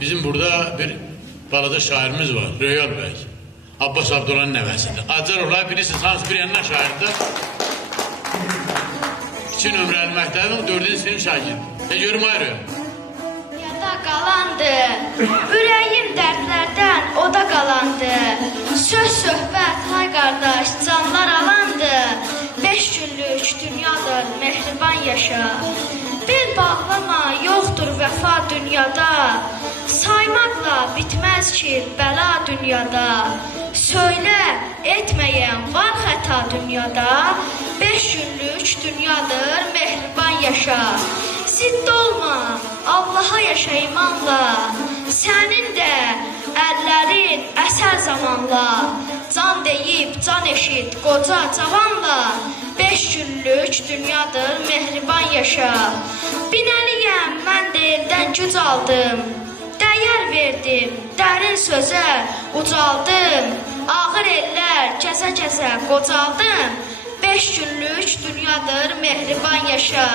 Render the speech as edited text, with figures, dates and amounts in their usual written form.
Bizim burada bir balaca şairimiz var, Röyal Bey. Abbas Abdullah'ın nəvəsidir. Acar olar, bilirsiniz, hansı bir yanına şairdir. 2 nömrəli məktəbin 4-cü sinif şagirdi. Görüm ayrı. Yada qalandı, ürəyim dərdlərdən oda qalandı. Söz söhbət, hay qardaş, canlar alandı. 5 günlük dünyadır, mehriban yaşa. Bel bağlama, yoxdur vəfa dünyada. Saymaqla bitməz ki, bəla dünyada. Söylə, etməyən var xəta dünyada. 5 günlük dünyadır, mehriban yaşa. Zidd olma, Allaha yaşa imanla. Sənin də əllərin əsər zamanla. Can deyib, can eşit, qoca cavanla. 5 günlük dünyadır, mehriban yaşa. Binəliyəm, mən də eldən güc aldım. Dəyər verdim, dərin sözə ucaldım. Ağır ellər, gəzə-gəzə qocaldım. 5 günlük dünyadır, mehriban yaşa.